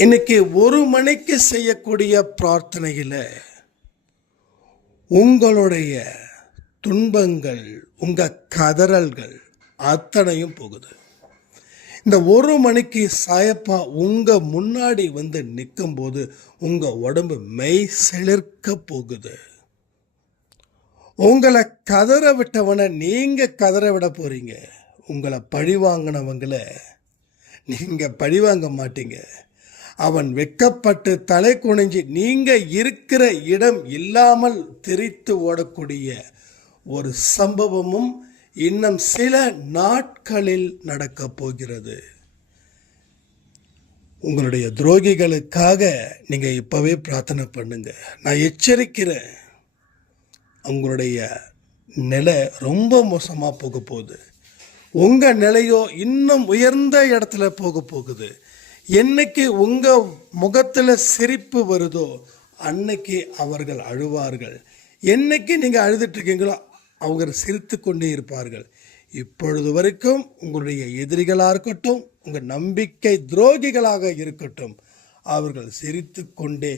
இன்னைக்கு 1 மணிக்கு செய்யக்கூடிய பிரார்த்தனையில் உங்களுடைய துன்பங்கள், உங்கள் கதறல்கள் அத்தனையும் போகுது. இந்த 1 மணிக்கு சாயப்பா உங்கள் முன்னாடி வந்து நிற்கும்போது உங்கள் உடம்பு மெய் சிலிர்க்க போகுது. உங்களை கதற விட்டவனை நீங்கள் கதற விட போகிறீங்க. உங்களை பழி வாங்கினவங்களை நீங்கள் பழி வாங்க மாட்டீங்க. அவன் வெட்கப்பட்டு தலை குனிஞ்சு நீங்கள் இருக்கிற இடம் இல்லாமல் தெரித்து ஓடக்கூடிய ஒரு சம்பவமும் இன்னும் சில நாட்களில் நடக்கப் போகிறது. உங்களுடைய துரோகிகளுக்காக நீங்கள் இப்போவே பிரார்த்தனை பண்ணுங்க. நான் எச்சரிக்கிறேன், உங்களுடைய நிலை ரொம்ப மோசமாக போக போகுது. உங்கள் நிலையோ இன்னும் உயர்ந்த இடத்துல போக போகுது. என்னைக்கு உங்கள் முகத்தில் சிரிப்பு வருதோ அன்னைக்கு அவர்கள் அழுவார்கள். என்னைக்கு நீங்கள் அழுதுட்ருக்கீங்களோ அவங்க சிரித்து கொண்டே இருப்பார்கள். இப்பொழுது வரைக்கும் உங்களுடைய எதிரிகளாக இருக்கட்டும், உங்கள் நம்பிக்கை துரோகிகளாக இருக்கட்டும், அவர்கள் சிரித்து கொண்டே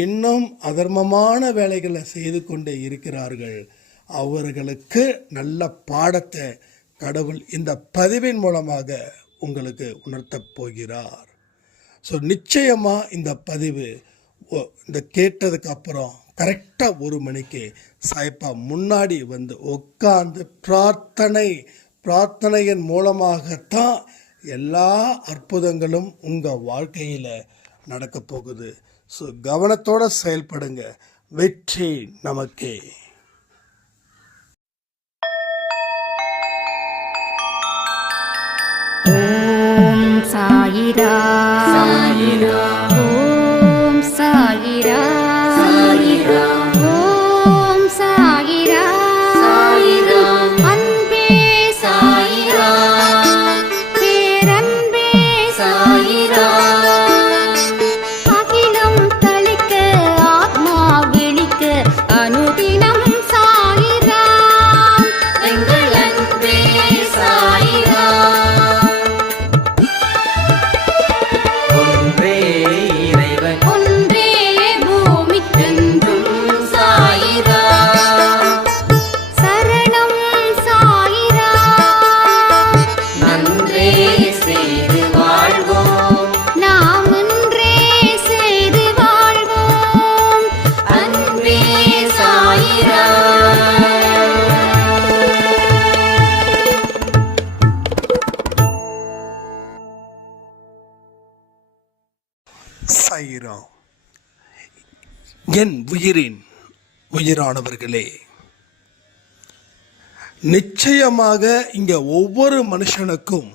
இன்னும் அதர்மமான வேலைகளை செய்து கொண்டே இருக்கிறார்கள். அவர்களுக்கு நல்ல பாடத்தை கடவுள் இந்த பதிவின் மூலமாக உங்களுக்கு உணர்த்தப் போகிறார். ஸோ நிச்சயமாக இந்த பதிவு இந்த கேட்டதுக்கு அப்புறம் கரெக்டாக 1 மணிக்கு சாயப்பா முன்னாடி வந்து உட்கார்ந்து பிரார்த்தனையின் மூலமாகத்தான் எல்லா அற்புதங்களும் உங்கள் வாழ்க்கையில் நடக்க போகுது. ஸோ கவனத்தோடு செயல்படுங்க. வெற்றி நமக்கே. ஓம் சாயிரா சாயிரா, ஓம் சாயிரா சாயிரா, ஓம் சாயிரா சாயிரா, அன்பே சாயிரா, பேரன்பே சாயிரா, அகிலம் தளிக்க ஆத்மா விழிக்க அனுதினம் சாயிரா, எங்கள் அன்பே சாயிரா. சாயிராம். என் உயிரானவர்களே, நிச்சயமாக இங்கே ஒவ்வொரு மனுஷனுக்கும்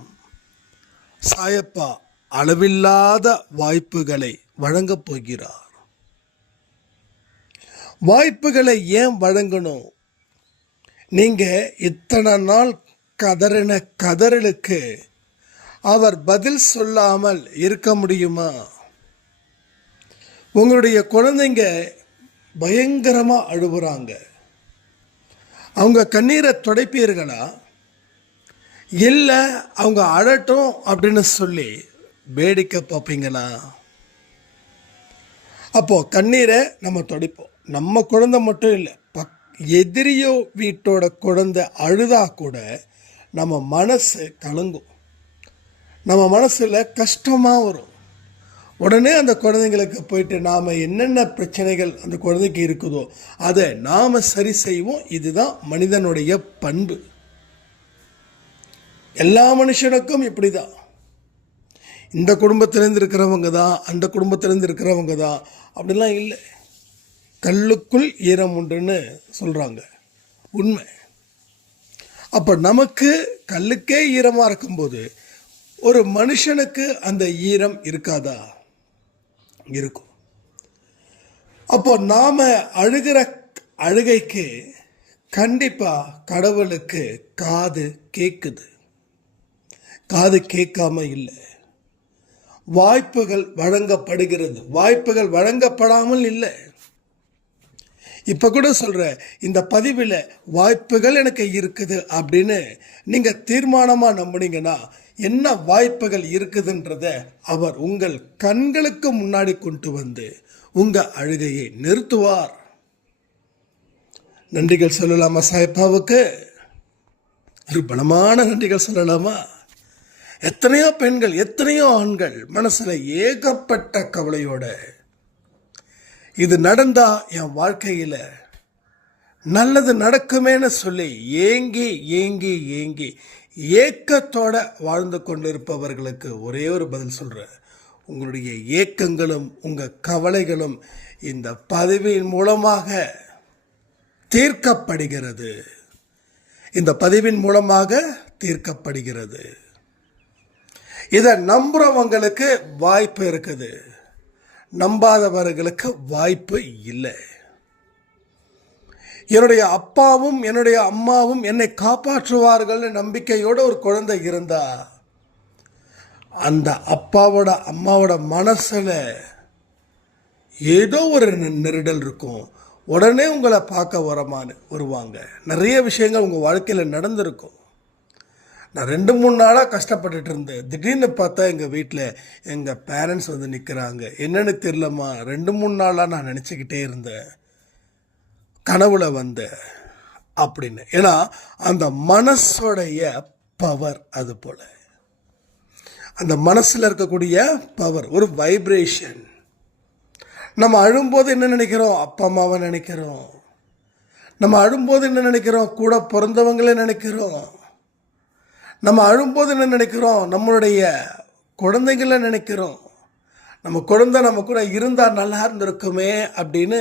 சாயப்பா அளவில்லாத வாய்ப்புகளை வழங்கப் போகிறார். வாய்ப்புகளை ஏன் வழங்கணும்? நீங்கள் இத்தனை நாள் கதறின கதறலுக்கு அவர் பதில் சொல்லாமல் இருக்க முடியுமா? உங்களுடைய குழந்தைங்க பயங்கரமாக அழுகுறாங்க. அவங்க கண்ணீரை துடைப்பீர்களா? இல்லை அவங்க அழட்டும் அப்படின்னு சொல்லி வேடிக்கை பார்ப்பீங்களா? அப்போது கண்ணீரை நம்ம துடைப்போம். நம்ம குழந்தை மட்டும் இல்லை, எதிரியோ வீட்டோட குழந்தை அழுதா கூட நம்ம மனசு கலங்கும், நம்ம மனசில் கஷ்டமாக வரும். உடனே அந்த குழந்தைங்களுக்கு போயிட்டு நாம் என்னென்ன பிரச்சனைகள் அந்த குழந்தைக்கு இருக்குதோ அதை நாம் சரி செய்வோம். இதுதான் மனிதனுடைய பண்பு. எல்லா மனுஷனுக்கும் இப்படி தான். இந்த குடும்பத்திலேருந்து இருக்கிறவங்க தான், அந்த குடும்பத்திலேருந்து இருக்கிறவங்க தான் அப்படிலாம் இல்லை. கல்லுக்குள் ஈரம் உண்டுன்னு சொல்கிறாங்க, உண்மை. அப்போ நமக்கு கல்லுக்கே ஈரமாக இருக்கும்போது ஒரு மனுஷனுக்கு அந்த ஈரம் இருக்காதா? இருக்கும். அப்போ நாம் அழுகிற அழுகைக்கு கண்டிப்பாக கடவுளுக்கு காது கேட்குது. காது கேட்காம இல்லை. வாய்ப்புகள் வழங்கப்படுகிறது, வாய்ப்புகள் வழங்கப்படாமல் இல்லை. இப்போ கூட சொல்கிறேன், இந்த பதிவில் வாய்ப்புகள் எனக்கு இருக்குது அப்படின்னு நீங்கள் தீர்மானமாக நம்புனீங்கன்னா என்ன வாய்ப்புகள் இருக்குதுன்றத அவர் உங்கள் கண்களுக்கு முன்னாடி கொண்டு வந்து உங்கள் அழுகையை நிறுத்துவார். நன்றிகள் சொல்லலாமா சாயப்பாவுக்கு? ஒரு பலமான நன்றிகள் சொல்லலாமா? எத்தனையோ பெண்கள், எத்தனையோ ஆண்கள் மனசுல ஏகப்பட்ட கவலையோட, இது நடந்தா என் வாழ்க்கையில நல்லது நடக்குமேன்னு சொல்லி ஏங்கி ஏங்கி ஏங்கி ஏக்கத்தோட வாழ்ந்து கொண்டிருப்பவர்களுக்கு ஒரே ஒரு பதில் சொல்றேன். உங்களுடைய ஏக்கங்களும் உங்க கவலைகளும் இந்த பதிவின் மூலமாக தீர்க்கப்படுகிறது. இந்த பதிவின் மூலமாக தீர்க்கப்படுகிறது. இதை நம்புறவங்களுக்கு வாய்ப்பு இருக்குது, நம்பாதவர்களுக்கு வாய்ப்பு இல்லை. என்னுடைய அப்பாவும் என்னுடைய அம்மாவும் என்னை காப்பாற்றுவார்கள் நம்பிக்கையோட ஒரு குழந்தை இருந்தா, அந்த அப்பாவோட அம்மாவோட மனசுல ஏதோ ஒரு நெருடல் இருக்கும். உடனே உங்களை பார்க்க வருவாங்க. நிறைய விஷயங்கள் உங்கள் வாழ்க்கையில் நடந்திருக்கும். நான் 2-3 நாளாக கஷ்டப்பட்டுட்டு இருந்தேன். திடீர்னு பார்த்தா எங்கள் வீட்டில் எங்கள் பேரண்ட்ஸ் வந்து நிற்கிறாங்க. என்னன்னு தெரியலம்மா, 2-3 நாளாக நான் நினச்சிக்கிட்டே இருந்தேன், கனவுல வந்த அப்படின்னு. ஏன்னா அந்த மனசோடைய பவர் அது போல, அந்த மனசில் இருக்கக்கூடிய பவர் ஒரு வைப்ரேஷன். நம்ம அழும்போது என்ன நினைக்கிறோம்? அப்பா அம்மாவை நினைக்கிறோம். நம்ம அழும்போது என்ன நினைக்கிறோம்? கூட பிறந்தவங்களே நினைக்கிறோம். நம்ம அழும்போது என்ன நினைக்கிறோம்? நம்மளுடைய குழந்தைங்கள நினைக்கிறோம். நம்ம குழந்தை நம்ம கூட இருந்தால் நல்லா இருந்திருக்குமே அப்படின்னு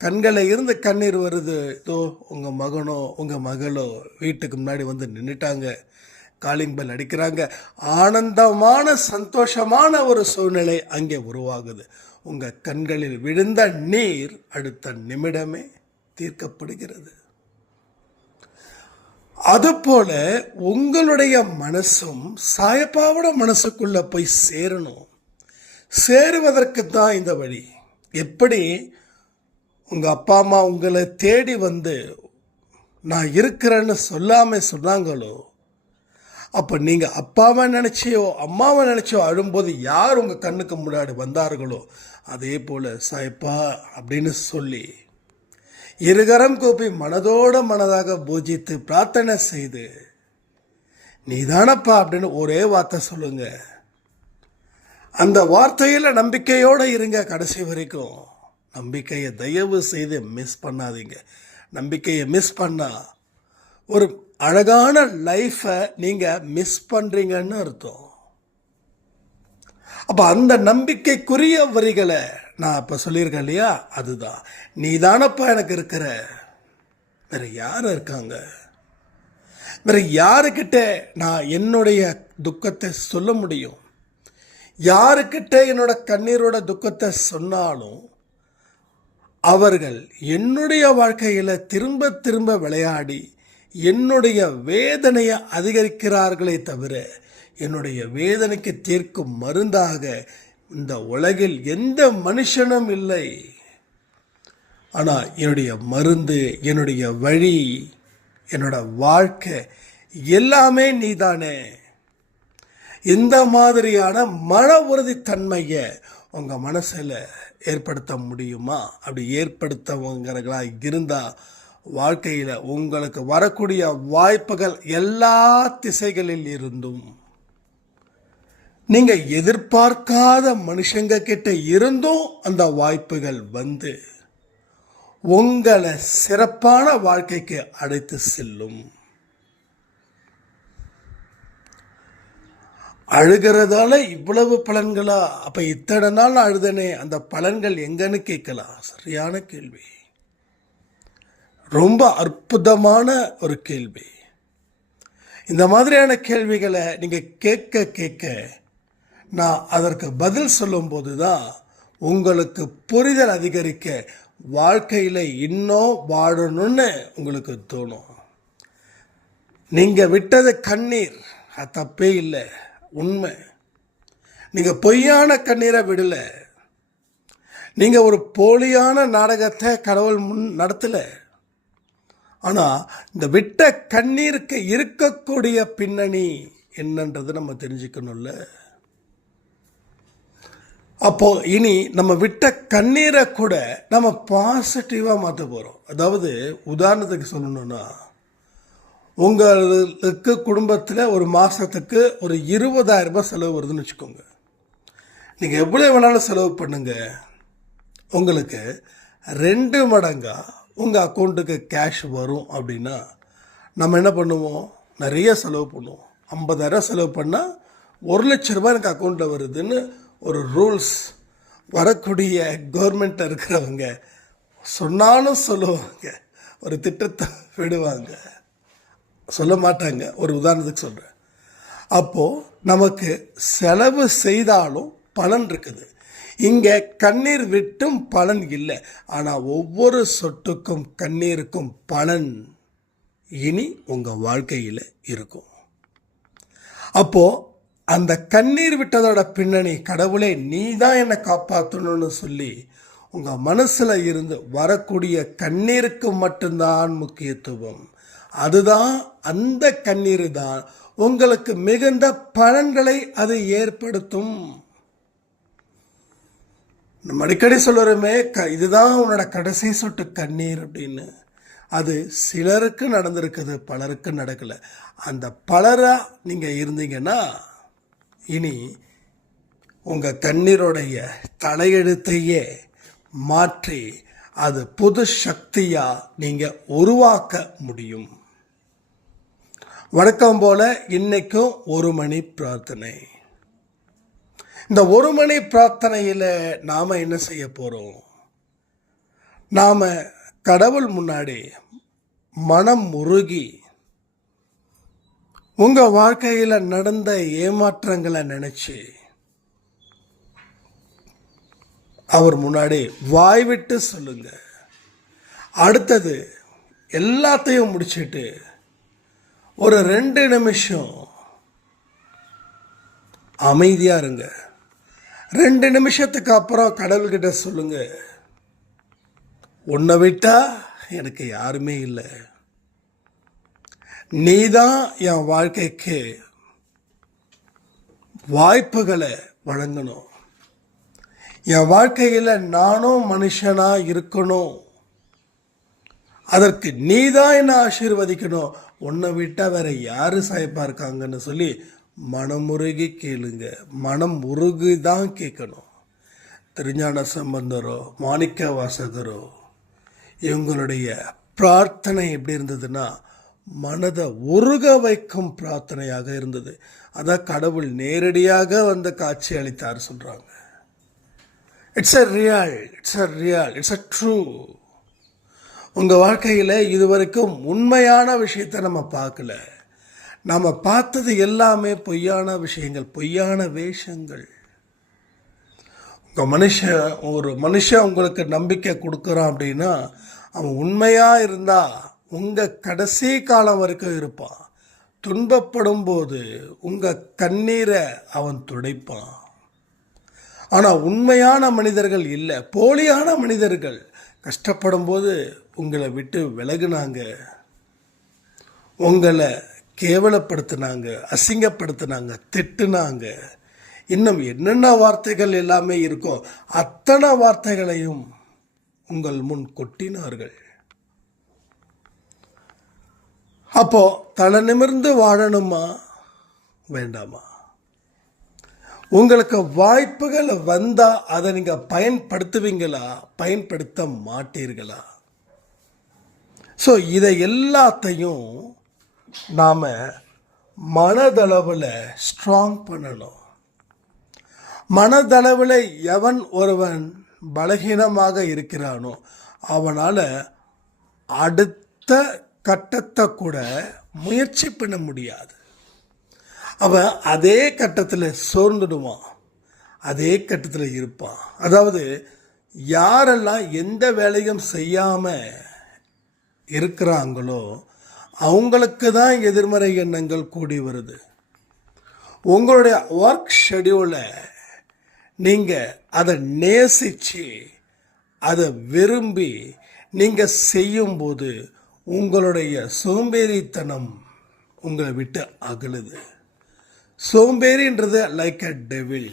கண்களில் இருந்து கண்ணீர் வருது. இதோ உங்கள் மகனோ உங்கள் மகளோ வீட்டுக்கு முன்னாடி வந்து நின்றுட்டாங்க, காலிங் பெல் அடிக்கிறாங்க. ஆனந்தமான சந்தோஷமான ஒரு சூழ்நிலை அங்கே உருவாகுது. உங்கள் கண்களில் விழுந்த நீர் அடுத்த நிமிடமே தீர்க்கப்படுகிறது. அதுபோல உங்களுடைய மனசும் சாயப்பாவோட மனசுக்குள்ள போய் சேரணும். சேருவதற்கு தான் இந்த வழி. எப்படி உங்க அப்பா அம்மா உங்களை தேடி வந்து நான் இருக்கிறேன்னு சொல்லாம சொன்னாங்களோ, அப்போ நீங்க அப்பாவை நினைச்சியோ அம்மாவை நினைச்சியோ அழும்போது யார் உங்க கண்ணுக்கு முன்னாடி வந்தார்களோ, அதே போல சாயப்பா அப்படின்னு சொல்லி இருகரம் கூப்பி மனதோட மனதாக பூஜித்து பிரார்த்தனை செய்து நீதானப்பா அப்படின்னு ஒரே வார்த்தை சொல்லுங்க. அந்த வார்த்தையில நம்பிக்கையோட இருங்க கடைசி வரைக்கும். நம்பிக்கையை தயவு செய்து மிஸ் பண்ணாதீங்க. நம்பிக்கையை மிஸ் பண்ணா ஒரு அழகான லைஃபை நீங்க மிஸ் பண்றீங்கன்னு அர்த்தம். அப்ப அந்த நம்பிக்கைக்குரிய வரிகளை நான் இப்ப சொல்லியிருக்கேன் இல்லையா, அதுதான் நீதானப்பா எனக்கு இருக்கிற. வேற யார் இருக்காங்க? வேற யாருக்கிட்ட நான் என்னுடைய துக்கத்தை சொல்ல முடியும்? யாருக்கிட்ட என்னோட கண்ணீரோட துக்கத்தை சொன்னாலும் அவர்கள் என்னுடைய வாழ்க்கையில திரும்ப திரும்ப விளையாடி என்னுடைய வேதனையை அதிகரிக்கிறார்களே தவிர என்னுடைய வேதனைக்கு தீர்க்கும் மருந்தாக இந்த உலகில் எந்த மனுஷனும் இல்லை. ஆனா என்னுடைய மருந்து, என்னுடைய வழி, என்னோட வாழ்க்கை எல்லாமே நீதானே. இந்த மாதிரியான மன உறுதித்தன்மையை உங்க மனசுல ஏற்படுத்த முடியுமா? அப்படி ஏற்படுத்தவங்களா இருந்தா வாழ்க்கையில உங்களுக்கு வரக்கூடிய வாய்ப்புகள் எல்லா திசைகளில் இருந்தும், நீங்க எதிர்பார்க்காத மனுஷங்க கிட்ட இருந்தும் அந்த வாய்ப்புகள் வந்து உங்களை சிறப்பான வாழ்க்கைக்கு அழைத்து செல்லும். அழுகிறதால இவ்வளவு பலன்களா? அப்ப இத்தனை நாள் அழுதனே, அந்த பலன்கள் எங்கன்னு கேட்கலாம். சரியான கேள்வி, ரொம்ப அற்புதமான ஒரு கேள்வி. இந்த மாதிரியான கேள்விகளை நீங்க கேட்க கேட்க நான் அதற்கு பதில் சொல்லும் போதுதான் உங்களுக்கு புரிதல் அதிகரிக்க, வாழ்க்கையில இன்னும் வாழணும்னு உங்களுக்கு தோணும். நீங்க விட்டது கண்ணீர், அது தப்பே இல்லை, உண்மை. நீங்க பொய்யான கண்ணீரை விடல, நீங்க ஒரு போலியான நாடகத்தை கடவுள் முன் நடத்தல. ஆனா இந்த விட்ட கண்ணீருக்கு இருக்கக்கூடிய பின்னணி என்னன்றது நம்ம தெரிஞ்சுக்கணும்ல. அப்போ இனி நம்ம விட்ட கண்ணீரை கூட நம்ம பாசிட்டிவாக மாற்ற போகிறோம். அதாவது உதாரணத்துக்கு சொல்லணும்னா, உங்களுக்கு குடும்பத்தில் ஒரு மாதத்துக்கு ஒரு 20,000 ரூபாய் செலவு வருதுன்னு வச்சுக்கோங்க. நீங்கள் எவ்வளோ வேணாலும் செலவு பண்ணுங்க, உங்களுக்கு 2 மடங்காக உங்கள் அக்கௌண்ட்டுக்கு கேஷ் வரும். அப்படின்னா நம்ம என்ன பண்ணுவோம்? நிறைய செலவு பண்ணுவோம். 50,000 செலவு பண்ணால் 1,00,000 ரூபாய் எனக்கு அக்கௌண்ட்டில் வருதுன்னு ஒரு ரூல்ஸ் வரக்கூடிய கவர்மெண்ட்டில் இருக்கிறவங்க சொன்னாலும் சொல்லுவாங்க, ஒரு திட்டத்தை விடுவாங்க, சொல்ல மாட்டாங்க. ஒரு உதாரணத்துக்கு சொல்கிறேன். அப்போது நமக்கு செலவு செய்தாலும் பலன் இருக்குது. இங்கே கண்ணீர் விட்டும் பலன் இல்லை. ஆனால் ஒவ்வொரு சொட்டுக்கும் கண்ணீருக்கும் பலன் இனி உங்கள் வாழ்க்கையில் இருக்கும். அப்போது அந்த கண்ணீர் விட்டதோட பின்னணி, கடவுளே நீ தான் என்னை காப்பாற்றணும்னு சொல்லி உங்கள் மனசில் இருந்து வரக்கூடிய கண்ணீருக்கு மட்டும்தான் முக்கியத்துவம். அதுதான், அந்த கண்ணீர் தான் உங்களுக்கு மிகுந்த பலன்களை அது ஏற்படுத்தும். நம்ம அடிக்கடி சொல்லுறோமே, இதுதான் உன்னோட கடைசி சொட்டு கண்ணீர் அப்படின்னு. அது சிலருக்கு நடந்திருக்குது, பலருக்கு நடக்கலை. அந்த பலராக நீங்கள் இருந்தீங்கன்னா இனி உங்கள் கண்ணீருடைய தலையெழுத்தையே மாற்றி அது புது சக்தியாக நீங்கள் உருவாக்க முடியும். வழக்கம் போல் இன்னைக்கும் 1 மணி பிரார்த்தனை. இந்த 1 மணி பிரார்த்தனையில் நாம் என்ன செய்ய போகிறோம்? நாம் கடவுள் முன்னாடி மனம் உருகி உங்கள் வாழ்க்கையில் நடந்த ஏமாற்றங்களை நினச்சி அவர் முன்னாடி வாய் விட்டு சொல்லுங்க. அடுத்தது எல்லாத்தையும் முடிச்சிட்டு ஒரு 2 நிமிஷம் அமைதியாக இருங்க. 2 நிமிஷத்துக்கு அப்புறம் கடவுள்கிட்ட சொல்லுங்க, உன்னை விட்டா எனக்கு யாருமே இல்லை, நீதான் என் வாழ்க்கைக்கு வாய்ப்புகளை வழங்கணும், என் வாழ்க்கையில் நானும் மனுஷனாக இருக்கணும், அதற்கு நீதான் என்னை ஆசீர்வதிக்கணும், உன்னை விட்டால் வேற யாரு சாய்ப்பா இருக்காங்கன்னு சொல்லி மனமுருகி கேளுங்க. மனம் உருகி தான் கேட்கணும். திருஞான சம்பந்தரோ மாணிக்க வாசகரோ இவங்களுடைய பிரார்த்தனை எப்படி இருந்ததுன்னா, மனதை உருக வைக்கும் பிரார்த்தனையாக இருந்தது. அதான் கடவுள் நேரடியாக வந்து காட்சி அளித்தார் சொல்கிறாங்க. It's a true. உங்கள் வாழ்க்கையில் இதுவரைக்கும் உண்மையான விஷயத்தை நம்ம பார்க்கல. நாம் பார்த்தது எல்லாமே பொய்யான விஷயங்கள், பொய்யான வேஷங்கள். ஒரு மனுஷன் உங்களுக்கு நம்பிக்கை கொடுக்குறான் அப்படின்னா அவன் உண்மையாக இருந்தால் உங்கள் கடைசி காலம் வரைக்கும் இருப்பான். துன்பப்படும் போது உங்கள் கண்ணீரை அவன் துடைப்பான். ஆனால் உண்மையான மனிதர்கள் இல்லை, போலியான மனிதர்கள் கஷ்டப்படும் போது உங்களை விட்டு விலகுனாங்க, உங்களை கேவலப்படுத்தினாங்க, அசிங்கப்படுத்தினாங்க, திட்டுனாங்க, இன்னும் என்னென்ன வார்த்தைகள் எல்லாமே இருக்கோ அத்தனை வார்த்தைகளையும் உங்கள் முன் கொட்டினார்கள். அப்போ தலை நிமிர்ந்து வாழணுமா வேண்டாமா? உங்களுக்கு வாய்ப்புகள் வந்தால் அதை நீங்கள் பயன்படுத்துவீங்களா, பயன்படுத்த மாட்டீர்களா? ஸோ இதை எல்லாத்தையும் நாம் மனதளவில் ஸ்ட்ராங் பண்ணணும். மனதளவில் எவன் ஒருவன் பலகீனமாக இருக்கிறானோ அவனால் அடுத்த கட்டத்தை கூட முயற்சி பண்ண முடியாது. அவன் அதே கட்டத்தில் சோர்ந்துடுவான், அதே கட்டத்தில் இருப்பான். அதாவது யாரெல்லாம் எந்த வேலையும் செய்யாமல் இருக்கிறாங்களோ அவங்களுக்கு தான் எதிர்மறை எண்ணங்கள் கூடி வருது. உங்களுடைய ஒர்க் ஷெடியூலை நீங்கள் அதை நேசித்து அதை விரும்பி நீங்கள் செய்யும்போது உங்களுடைய சோம்பேறித்தனம் உங்களை விட்டு அகலுது. சோம்பேறின்றது like a devil,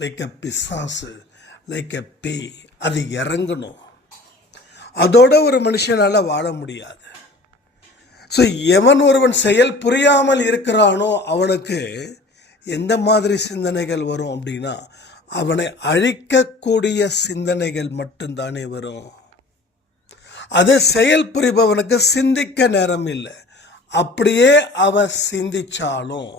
like a pisasu, like அ பேய். அது இறங்கணும். அதோட ஒரு மனுஷனால் வாழ முடியாது. ஸோ எவன் ஒருவன் செயல் புரியாமல் இருக்கிறானோ அவனுக்கு எந்த மாதிரி சிந்தனைகள் வரும் அப்படின்னா, அவனை அழிக்கக்கூடிய சிந்தனைகள் மட்டும்தானே வரும். அது செயல் புரிபவனுக்கு சிந்திக்க நேரம் இல்லை. அப்படியே அவன் சிந்திச்சாலும்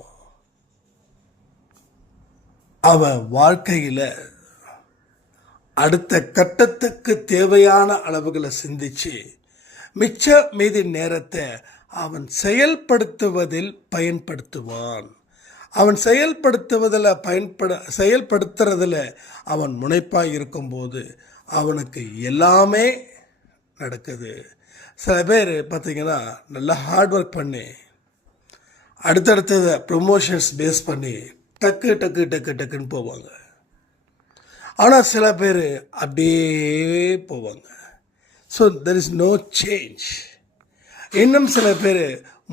அவன் வாழ்க்கையில் அடுத்த கட்டத்துக்கு தேவையான அளவுகளை சிந்திச்சு மிச்ச மீதி நேரத்தை அவன் செயல்படுத்துவதில் பயன்படுத்துவான். அவன் செயல்படுத்துறதில் அவன் முனைப்பாக இருக்கும்போது அவனுக்கு எல்லாமே நடக்குது. சில பேர் பார்த்திங்கன்னா நல்லா ஹார்ட் ஒர்க் பண்ணி அடுத்தடுத்ததை ப்ரொமோஷன்ஸ் பேஸ் பண்ணி டக்கு டக்கு டக்கு டக்குன்னு போவாங்க. ஆனால் சில பேர் அப்படியே போவாங்க. So there is no change. இன்னும் சில பேர்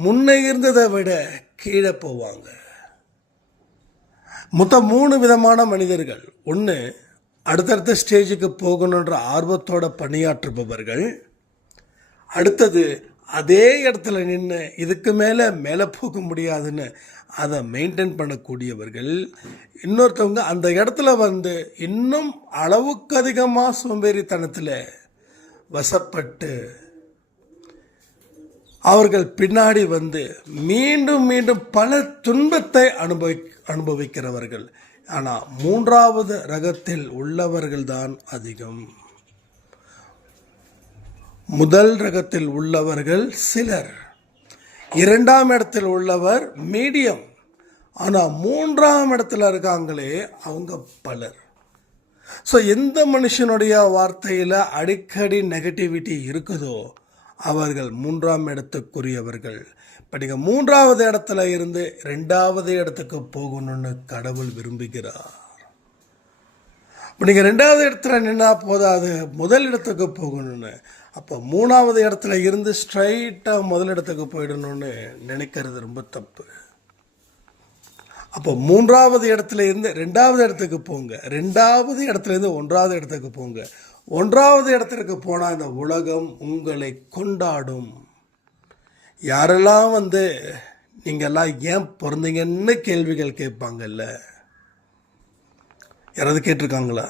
முன்னே இருந்ததை விட கீழே போவாங்க. மொத்தம் 3 விதமான மனிதர்கள். ஒன்று, அடுத்தடுத்த ஸ்டேஜுக்கு போகணுன்ற ஆர்வத்தோட பணியாற்றுபவர்கள். அடுத்தது, அதே இடத்துல நின்று இதுக்கு மேலே போக முடியாதுன்னு அதை மெயின்டைன் பண்ணக்கூடியவர்கள். இன்னொருத்தவங்க அந்த இடத்துல வந்து இன்னும் அளவுக்கு அதிகமாக சோம்பேறித்தனத்தில் வசப்பட்டு அவர்கள் பின்னாடி வந்து மீண்டும் மீண்டும் பல துன்பத்தை அனுபவிக்கிறவர்கள். ஆனால் 3வது ரகத்தில் உள்ளவர்கள்தான் அதிகம். முதல் ரகத்தில் உள்ளவர்கள் சிலர், 2ஆம் இடத்தில் உள்ளவர் மீடியம், ஆனால் 3ஆம் இடத்துல இருக்காங்களே அவங்க பலர். ஸோ எந்த மனுஷனுடைய வார்த்தையில் அடிக்கடி நெகட்டிவிட்டி இருக்குதோ அவர்கள் 3ஆம் இடத்துக்குரியவர்கள். இப்போ நீங்கள் 3வது இடத்துல இருந்து 2வது இடத்துக்கு போகணும்னு கடவுள் விரும்புகிறார். இப்போ நீங்கள் 2வது இடத்துல நின்னா போதாது, முதல் இடத்துக்கு போகணும்னு. அப்போ 3வது இடத்துல இருந்து ஸ்ட்ரைட்டாக முதல் இடத்துக்கு போயிடணும்னு நினைக்கிறது ரொம்ப தப்பு. அப்போ 3வது இடத்துல இருந்து 2வது இடத்துக்கு போங்க, 2வது இடத்துல இருந்து 1வது இடத்துக்கு போங்க. 1வது இடத்திற்கு போனால் இந்த உலகம் உங்களை கொண்டாடும். யாரெல்லாம் வந்து நீங்கள்லாம் ஏன் பிறந்தீங்கன்னு கேள்விகள் கேட்பாங்கல்ல, யாராவது கேட்டிருக்காங்களா?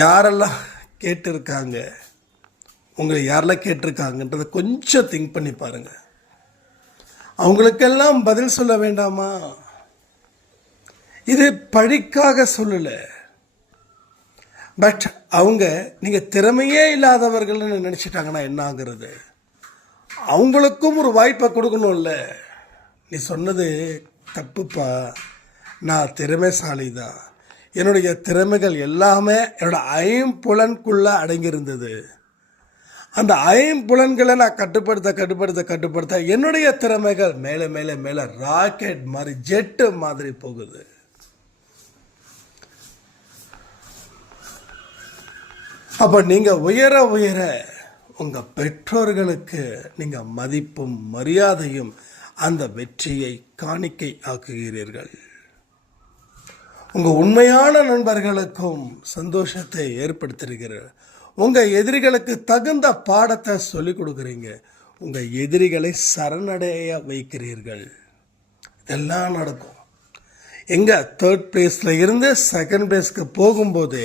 யாரெல்லாம் கேட்டிருக்காங்க? உங்களை யாரெல்லாம் கேட்டிருக்காங்கன்றதை கொஞ்சம் திங்க் பண்ணி பாருங்கள். அவங்களுக்கெல்லாம் பதில் சொல்ல வேண்டாமா? இது பழிக்காக சொல்லலை. பட் அவங்க நீங்கள் திறமையே இல்லாதவர்கள்னு நினச்சிட்டாங்கன்னா என்ன ஆகுறது? அவங்களுக்கும் ஒரு வாய்ப்பை கொடுக்கணும்ல. நீ சொன்னது தப்புப்பா, நான் திறமைசாலி தான், என்னுடைய திறமைகள் எல்லாமே என்னோட 5 அடங்கியிருந்தது. அந்த 5 நான் கட்டுப்படுத்த என்னுடைய திறமைகள் மேலே மேலே மேலே ராக்கெட் மாதிரி, ஜெட்டு மாதிரி போகுது. அப்போ நீங்கள் உயர உயர உங்கள் பெற்றோர்களுக்கு நீங்கள் மதிப்பும் மரியாதையும் அந்த வெற்றியை காணிக்கை ஆக்குகிறீர்கள். உங்கள் உண்மையான நண்பர்களுக்கும் சந்தோஷத்தை ஏற்படுத்துகிறீர்கள். உங்கள் எதிரிகளுக்கு தகுந்த பாடத்தை சொல்லிக் கொடுக்குறீங்க. உங்கள் எதிரிகளை சரணடைய வைக்கிறீர்கள். இதெல்லாம் நடக்கும். எங்கே 3rd பிளேஸில் இருந்து 2nd பிளேஸ்க்கு போகும்போது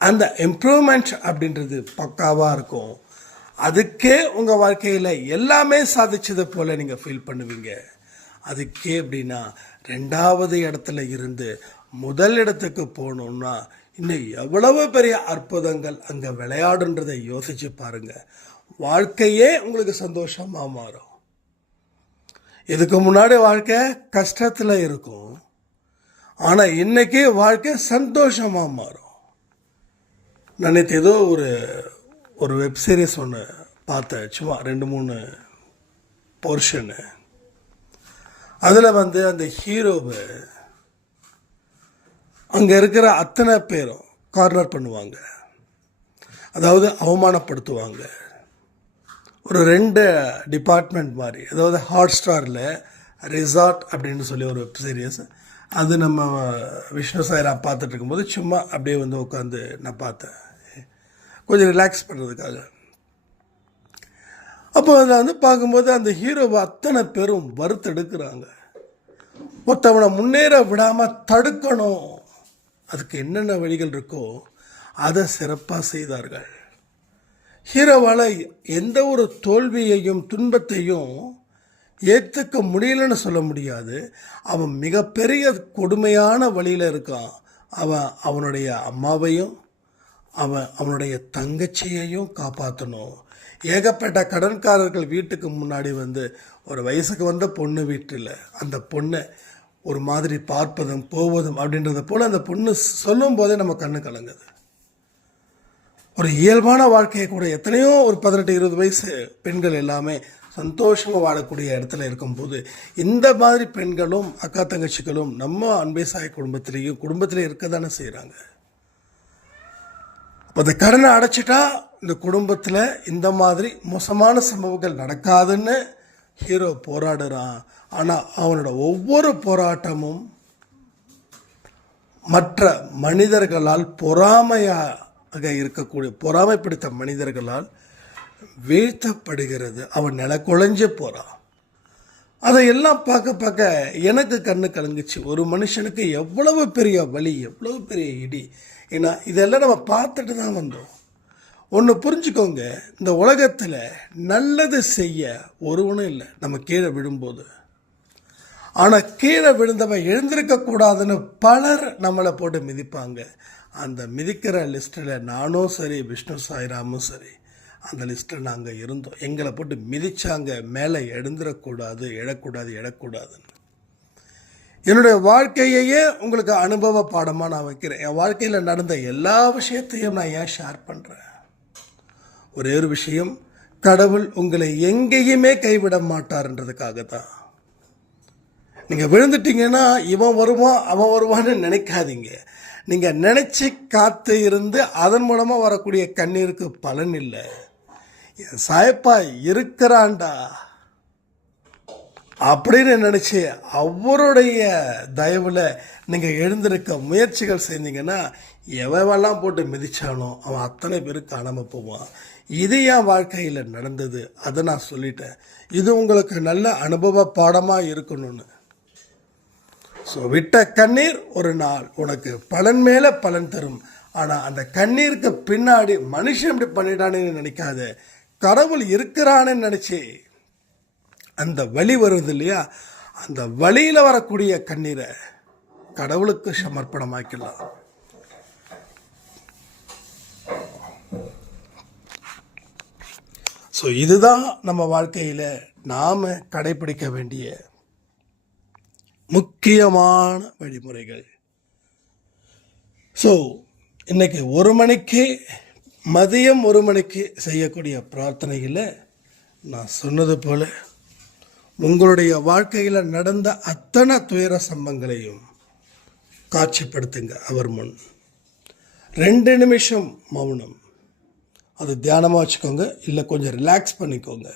அந்த இம்ப்ரூவ்மெண்ட் அப்படின்றது பக்காவாக இருக்கும். அதுக்கே உங்கள் வாழ்க்கையில் எல்லாமே சாதிச்சது போல் நீங்கள் ஃபீல் பண்ணுவீங்க. அதுக்கே அப்படின்னா 2வது இடத்துல இருந்து முதல் இடத்துக்கு போகணுன்னா இன்னும் எவ்வளவு பெரிய அற்புதங்கள் அங்கே விளையாடுன்றதை யோசிச்சு பாருங்கள். வாழ்க்கையே உங்களுக்கு சந்தோஷமாக மாறும். இதுக்கு முன்னாடி வாழ்க்கை கஷ்டத்தில் இருக்கும், ஆனால் இன்னைக்கு வாழ்க்கை சந்தோஷமாக மாறும். நான் நேற்று ஏதோ ஒரு வெப்சீரிஸ் ஒன்று பார்த்தேன், சும்மா 2-3 போர்ஷனு. அதில் வந்து அந்த ஹீரோவை அங்கே இருக்கிற அத்தனை பேரும் கார்னர் பண்ணுவாங்க, அதாவது அவமானப்படுத்துவாங்க. ஒரு 2 டிபார்ட்மெண்ட் மாதிரி, அதாவது ஹாட் ஸ்டாரில் ரிசார்ட் அப்படின்னு சொல்லி ஒரு வெப் சீரிஸ். அது நம்ம விஷ்ணு சாயரா பார்த்துட்டு இருக்கும்போது சும்மா அப்படியே வந்து உட்காந்து நான் பார்த்தேன், கொஞ்சம் ரிலாக்ஸ் பண்ணுறதுக்காக. அப்போ அதில் வந்து பார்க்கும்போது அந்த ஹீரோவை அத்தனை பேரும் வறுத்தெடுக்கிறாங்க. ஒருத்தவனை முன்னேற விடாமல் தடுக்கணும், அதுக்கு என்னென்ன வழிகள் இருக்கோ அதை சிறப்பாக செய்தார்கள். ஹீரோவால் எந்த ஒரு தோல்வியையும் துன்பத்தையும் ஏற்றுக்க முடியலன்னு சொல்ல முடியாது. அவன் மிகப்பெரிய கொடுமையான வழியில் இருக்கான். அவனுடைய அம்மாவையும் அவனுடைய தங்கச்சியையும் காப்பாற்றணும். ஏகப்பட்ட கடன்காரர்கள் வீட்டுக்கு முன்னாடி வந்து ஒரு வயசுக்கு வந்த பொண்ணு வீட்டில் அந்த பொண்ணை ஒரு மாதிரி பார்ப்பதும் போவதும் அப்படின்றத போல் அந்த பொண்ணு சொல்லும் போதே நம்ம கண்ணு கலங்குது. ஒரு இயல்பான வாழ்க்கையை கூட எத்தனையோ ஒரு 18-20 வயசு பெண்கள் எல்லாமே சந்தோஷமாக வாழக்கூடிய இடத்துல இருக்கும்போது இந்த மாதிரி பெண்களும் அக்கா தங்கச்சிகளும் நம்ம அன்பே சாய் குடும்பத்திலேயும் இருக்க தானே செய்கிறாங்க. அப்போ அந்த கடனை அடைச்சிட்டா இந்த குடும்பத்தில் இந்த மாதிரி மோசமான சம்பவங்கள் நடக்காதுன்னு ஹீரோ போராடுறான். ஆனால் அவனோட ஒவ்வொரு போராட்டமும் மற்ற மனிதர்களால் பொறாமை பிடித்த மனிதர்களால் வீழ்த்தப்படுகிறது. அவன் நிலக்குலைஞ்சு போகிறான். அதையெல்லாம் பார்க்க எனக்கு கண்ணு கலங்குச்சு. ஒரு மனுஷனுக்கு எவ்வளவு பெரிய வலி, எவ்வளவு பெரிய இடி. ஏன்னா இதெல்லாம் நம்ம பார்த்துட்டு தான் வந்தோம். ஒன்று புரிஞ்சுக்கோங்க, இந்த உலகத்தில் நல்லது செய்ய ஒருவனும் இல்லை நம்ம கீழே விழும்போது. ஆனால் கீழே விழுந்தவன் எழுந்திருக்கக்கூடாதுன்னு பலர் நம்மளை போட்டு மிதிப்பாங்க. அந்த மிதிக்கிற லிஸ்ட்டில் நானும் சரி, விஷ்ணு சாய்ராமும் சரி, அந்த லிஸ்ட்டில் நாங்கள் இருந்தோம். எங்களை போட்டு மிதிச்சாங்க, மேலே எழக்கூடாதுன்னு. என்னுடைய வாழ்க்கையையே உங்களுக்கு அனுபவ பாடமாக நான் வைக்கிறேன். என் வாழ்க்கையில் நடந்த எல்லா விஷயத்தையும் நான் ஏன் ஷேர் பண்ணுறேன்? ஒரே ஒரு விஷயம், கடவுள் உங்களை எங்கேயுமே கைவிட மாட்டார்ன்றதுக்காக தான். நீங்கள் விழுந்துட்டீங்கன்னா இவன் வருவான் அவன் வருவான்னு நினைக்காதீங்க. நீங்கள் நினச்சி காத்து இருந்து அதன் மூலமாக வரக்கூடிய கண்ணீருக்கு பலன் இல்லை. என் சாயப்பா இருக்கிறான்டா அப்படின்னு நினச்சி அவருடைய தயவில் நீங்கள் எழுந்திருக்க முயற்சிகள் செஞ்சீங்கன்னா எவெல்லாம் போட்டு மிதிச்சானோ அவன் அத்தனை பேருக்கு காணாமல் போவான். இது என் வாழ்க்கையில் நடந்தது, அதை நான் சொல்லிட்டேன். இது உங்களுக்கு நல்ல அனுபவ பாடமாக இருக்கணும்னு. ஸோ விட்ட கண்ணீர் ஒரு நாள் உனக்கு பலன் மேலே பலன் தரும். ஆனால் அந்த கண்ணீருக்கு பின்னாடி மனுஷன் இப்படி பண்ணிட்டானேன்னு நினைக்காத, கடவுள் இருக்கிறானேன்னு நினச்சி அந்த வலி வருது இல்லையா, அந்த வழியில் வரக்கூடிய கண்ணீரை கடவுளுக்கு சமர்ப்பணமாக்கலாம். ஸோ இதுதான் நம்ம வாழ்க்கையில் நாம் கடைபிடிக்க வேண்டிய முக்கியமான வழிமுறைகள். ஸோ இன்னைக்கு 1 மணிக்கு மதியம் 1 மணிக்கு செய்யக்கூடிய பிரார்த்தனையில் நான் சொன்னது போல் உங்களுடைய வாழ்க்கையில் நடந்த அத்தனை துயர சம்பவங்களையும் காட்சிப்படுத்துங்க அவர் முன். 2 நிமிஷம் மௌனம், அது தியானமாக வச்சுக்கோங்க, இல்லை கொஞ்சம் ரிலாக்ஸ் பண்ணிக்கோங்க.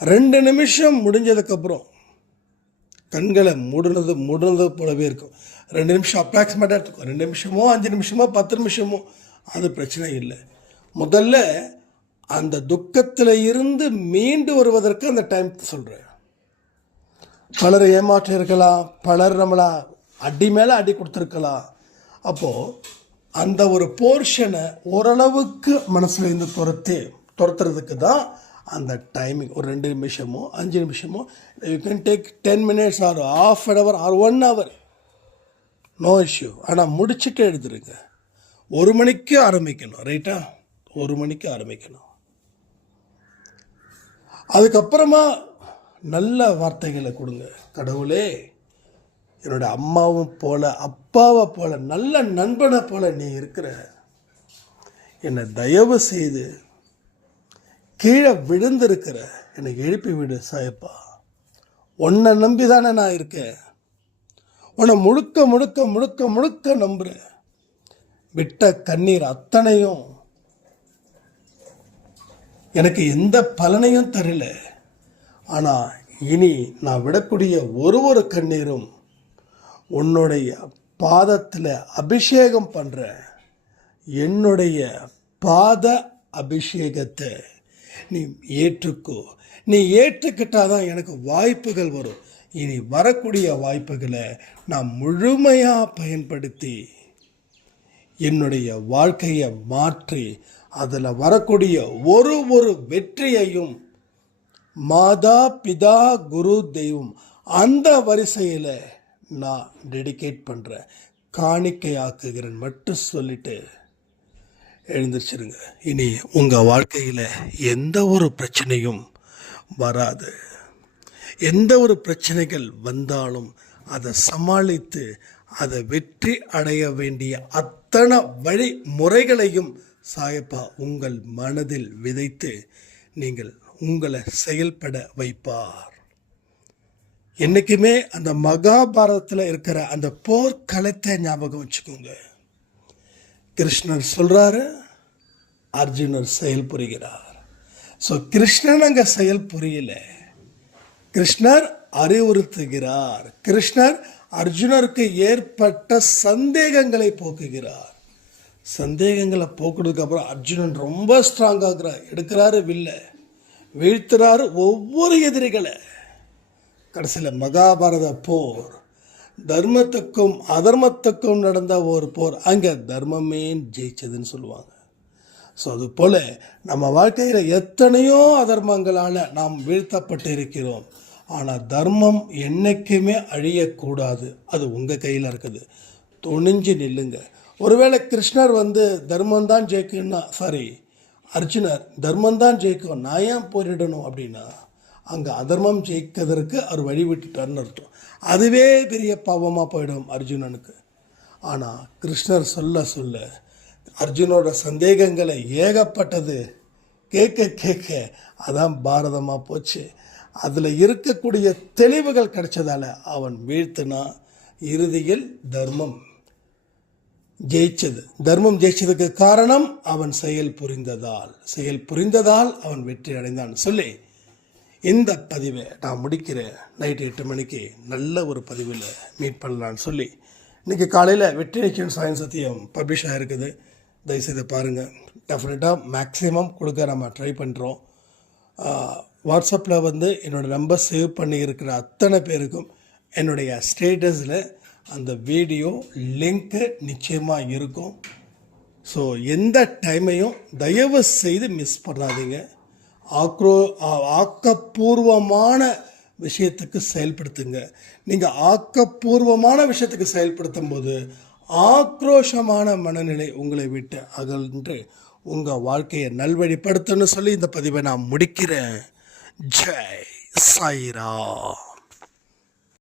2 நிமிஷம் முடிஞ்சதுக்கப்புறம் கண்களை மூடுனது போலவே இருக்கும். 2 நிமிஷம் அப்ராக்சிமேட்டாக எடுத்துக்கோ. 2 நிமிஷமோ 5 நிமிஷமோ 10 நிமிஷமோ அது பிரச்சனை இல்லை. முதல்ல அந்த துக்கத்தில் இருந்து மீண்டு வருவதற்கு அந்த டைம் சொல்கிறேன். பலர் ஏமாற்றி இருக்கலாம், பலர் நம்மளை அடி மேலே அடி கொடுத்துருக்கலாம். அப்போது அந்த ஒரு போர்ஷனை ஓரளவுக்கு மனசில் இருந்து துரத்துறதுக்கு தான் அந்த டைமிங். ஒரு 2 நிமிஷமோ 5 நிமிஷமோ, you can take 10 minutes or ½ an hour or 1 hour, no issue. ஆனால் முடிச்சுட்டு எழுதுருங்க. 1 மணிக்கு ஆரம்பிக்கணும், ரைட்டா? 1 மணிக்கு ஆரம்பிக்கணும். அதுக்கப்புறமா நல்ல வார்த்தைகளை கொடுங்க. கடவுளே, என்னோட அம்மாவும் போல அப்பாவை போல நல்ல நண்பனை போல நீ இருக்கிற, என்னை தயவு செய்து கீழே விழுந்திருக்கிற என்னை எழுப்பி விடு சாயப்பா. உன்னை நம்பி தானே நான் இருக்கேன், உன்னை முழுக்க முழுக்க முழுக்க முழுக்க நம்புகிறேன். விட்ட கண்ணீர் அத்தனையும் எனக்கு எந்த பலனையும் தரல, ஆனால் இனி நான் விடக்கூடிய ஒரு கண்ணீரும் உன்னுடைய பாதத்தில் அபிஷேகம் பண்ணுற என்னுடைய பாத அபிஷேகத்தை நீ ஏற்றுக்கோ. நீ ஏற்றுக்கிட்டாதான் எனக்கு வாய்ப்புகள் வரும். இனி வரக்கூடிய வாய்ப்புகளை நான் முழுமையாக பயன்படுத்தி என்னுடைய வாழ்க்கையை மாற்றி அதில் வரக்கூடிய ஒரு வெற்றியையும் மாதா பிதா குரு தெய்வம் அந்த வரிசையில் நான் டெடிகேட் பண்ணுறேன், காணிக்கையாக்குகிறேன் மட்டும் சொல்லிட்டு எழுந்திரிச்சிருங்க. இனி உங்கள் வாழ்க்கையில் எந்த ஒரு பிரச்சனையும் வராது. எந்த ஒரு பிரச்சனைகள் வந்தாலும் அதை சமாளித்து அதை வெற்றி அடைய வேண்டிய அத்தனை வழிமுறைகளையும் சாயப்பா உங்கள் மனதில் விதைத்து நீங்கள் உங்களை செயல்பட வைப்பார். என்றைக்குமே அந்த மகாபாரதத்தில் இருக்கிற அந்த போர்க்களத்தை ஞாபகம் வச்சுக்கோங்க. கிருஷ்ணர் சொல்கிறாரு, அர்ஜுனர் செயல் புரிகிறார். ஸோ கிருஷ்ணன் அங்கே செயல் புரியல, கிருஷ்ணர் அறிவுறுத்துகிறார். கிருஷ்ணர் அர்ஜுனருக்கு ஏற்பட்ட சந்தேகங்களை போக்குகிறார். சந்தேகங்களை போக்குறதுக்கு அப்புறம் அர்ஜுனன் ரொம்ப ஸ்ட்ராங் ஆகுறார். எடுக்கிறாரு வில்ல, வீழ்த்துறாரு ஒவ்வொரு எதிரிகளை. கடைசியில் மகாபாரத போர் தர்மத்துக்கும் அதர்மத்துக்கும் நடந்த ஒரு போர். அங்கே தர்மமே ஜெயிச்சதுன்னு சொல்லுவாங்க. ஸோ அதுபோல் நம்ம வாழ்க்கையில் எத்தனையோ அதர்மங்களால் நாம் வீழ்த்தப்பட்டு இருக்கிறோம். ஆனால் தர்மம் என்றைக்குமே அழியக்கூடாது. அது உங்கள் கையில் இருக்குது. துணிஞ்சு நில்லுங்க. ஒருவேளை கிருஷ்ணர் தர்மந்தான் ஜெயிக்கணும்னா, அர்ஜுனர் தர்மந்தான் ஜெயிக்கும், நான் ஏன் போரிடணும் அப்படின்னா அங்கே அதர்மம் ஜெயிக்கிறதுக்கு அவர் வழி விட்டுட்டார்னு அர்த்தம். அதுவே பெரிய பாவமாக போயிடும் அர்ஜுனனுக்கு. ஆனால் கிருஷ்ணர் சொல்ல அர்ஜுனோட சந்தேகங்களை ஏகப்பட்டது கேட்க அதான் பாரதமாக போச்சு. அதில் இருக்கக்கூடிய தெளிவுகள் கிடைச்சதால அவன் வீழ்த்தினா. இறுதியில் தர்மம் ஜெயிச்சது. தர்மம் ஜெயிச்சதுக்கு காரணம் அவன் செயல் புரிந்ததால் அவன் வெற்றி அடைந்தான் சொல்லி இந்த பதிவை நான் முடிக்கிறேன். நைட்டு 8 மணிக்கு நல்ல ஒரு பதிவில் மீட் பண்ணலான்னு சொல்லி இன்றைக்கி காலையில் வெற்றி நிச்சயம் சாயம் சத்தியம் பப்ளிஷ் ஆகிருக்குது. தயவுசெய்து பாருங்கள். டெஃபினட்டாக மேக்ஸிமம் கொடுக்க நம்ம ட்ரை பண்ணுறோம். வாட்ஸ்அப்பில் என்னோடய நம்பர் சேவ் பண்ணி இருக்கிற அத்தனை பேருக்கும் என்னுடைய ஸ்டேட்டஸில் அந்த வீடியோ லிங்க்கு நிச்சயமாக இருக்கும். ஸோ எந்த டைமையும் தயவு செய்து மிஸ் பண்ணாதீங்க. ஆக்கப்பூர்வமான விஷயத்துக்கு செயல்படுத்துங்க. நீங்கள் ஆக்கப்பூர்வமான விஷயத்துக்கு செயல்படுத்தும் போது ஆக்ரோஷமான மனநிலை உங்களை விட்டு அகன்று உங்கள் வாழ்க்கையை நல்வழிப்படுத்தணும்னு சொல்லி இந்த பதிவை நான் முடிக்கிறேன். ஜெய் சாய்ராம்.